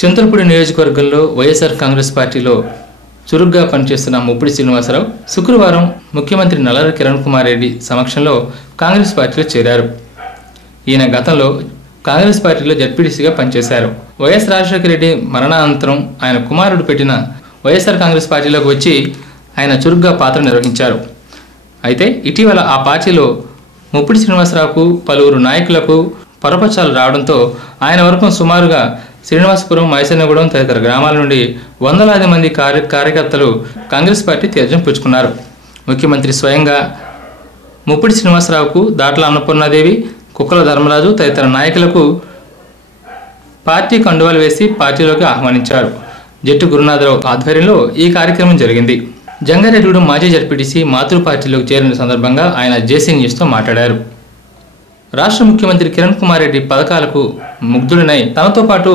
చింతలపూడి నియోజకవర్గంలో వైఎస్ఆర్ కాంగ్రెస్ పార్టీలో చురుగ్గా పనిచేస్తున్న ముప్పిడి శ్రీనివాసరావు శుక్రవారం ముఖ్యమంత్రి నల్లరి కిరణ్ కుమార్ రెడ్డి సమక్షంలో కాంగ్రెస్ పార్టీలో చేరారు. ఈయన గతంలో కాంగ్రెస్ పార్టీలో జడ్పీటీసీగా పనిచేశారు. వైఎస్ రాజశేఖర రెడ్డి మరణానంతరం ఆయన కుమారుడు పెట్టిన వైఎస్ఆర్ కాంగ్రెస్ పార్టీలోకి వచ్చి ఆయన చురుగ్గా పాత్ర నిర్వహించారు. అయితే ఇటీవల ఆ పార్టీలో ముప్పిడి శ్రీనివాసరావుకు పలువురు నాయకులకు పరపచాలు రావడంతో ఆయన వరకు సుమారుగా శ్రీనివాసపురం, మైసన్నగూడెం తదితర గ్రామాల నుండి వందలాది మంది కార్యకర్తలు కాంగ్రెస్ పార్టీ త్యాజ్యం పుచ్చుకున్నారు. ముఖ్యమంత్రి స్వయంగా ముప్పిడి శ్రీనివాసరావుకు దాట్ల అన్నపూర్ణాదేవి, కుక్కల ధర్మరాజు తదితర నాయకులకు పార్టీ కండువాలు వేసి పార్టీలోకి ఆహ్వానించారు. జట్టు గురునాథరావు ఆధ్వర్యంలో ఈ కార్యక్రమం జరిగింది. జంగారెడ్డిగూడెం మాజీ జడ్పీటీసీ మాతృ పార్టీలోకి చేరిన సందర్భంగా ఆయన జేసీ న్యూస్తో మాట్లాడారు. రాష్ట్ర ముఖ్యమంత్రి కిరణ్ కుమార్ రెడ్డి పథకాలకు ముగ్ధుడినై తనతో పాటు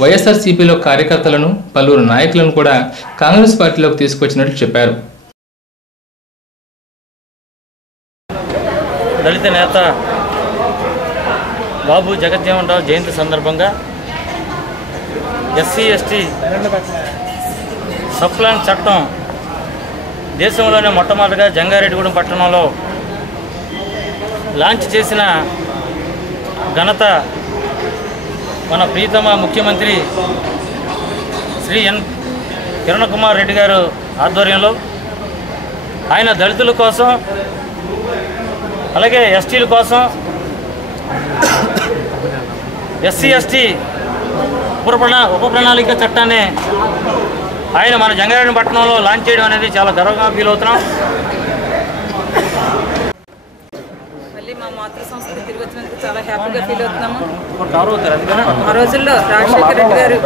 వైఎస్ఆర్సీపీలో కార్యకర్తలను, పలువురు నాయకులను కూడా కాంగ్రెస్ పార్టీలోకి తీసుకొచ్చినట్లు చెప్పారు. దళిత నేత బాబు జగజ్జీవన్ రావు జయంతి సందర్భంగా ఎస్సీ ఎస్టీ సప్లాన్ చట్టం దేశంలోనే మొట్టమొదటిగా జంగారెడ్డిగూడెం పట్టణంలో లాంచ్ చేసిన ఘనత మన ప్రీతమ ముఖ్యమంత్రి శ్రీ కిరణ్ కుమార్ రెడ్డి గారు ఆధ్వర్యంలో ఆయన దళితుల కోసం అలాగే ఎస్టీల కోసం ఎస్సీ ఎస్టీ ఉప ప్రణాళిక చట్టాన్ని ఆయన మన జంగారెడ్డి పట్టణంలో లాంచ్ చేయడం అనేది చాలా గర్వంగా ఫీల్ అవుతున్నాం. మళ్ళీ మా మాతృ సంస్థకి తిరిగి వచ్చినందుకు చాలా హ్యాపీగా ఫీల్ అవుతున్నాము. ఆ రోజుల్లో రాజశేఖర రెడ్డి గారు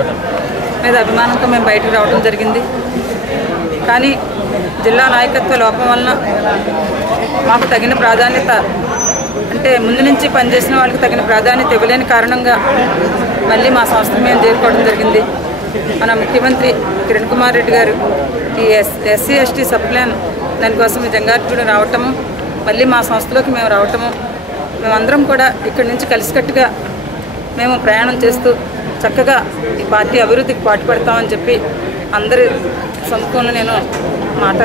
మీద అభిమానంతో మేము బయటకు రావడం జరిగింది. కానీ జిల్లా నాయకత్వ లోపం వలన మాకు తగిన ప్రాధాన్యత, అంటే ముందు నుంచి పనిచేసిన వాళ్ళకి తగిన ప్రాధాన్యత ఇవ్వలేని కారణంగా మళ్ళీ మా సంస్థకు మేము చేరుకోవడం జరిగింది. మన ముఖ్యమంత్రి కిరణ్ కుమార్ రెడ్డి గారు ఈ ఎస్సీ ఎస్టీ సప్లాన్ దానికోసం జంగారెడ్డిగూడెం రావటము, మళ్ళీ మా సంస్థలోకి మేము రావటము, మేమందరం కూడా ఇక్కడి నుంచి కలిసికట్టుగా మేము ప్రయాణం చేస్తూ చక్కగా ఈ పార్టీ అభివృద్ధికి పాటుపడతామని చెప్పి అందరి సముఖంలో నేను మాట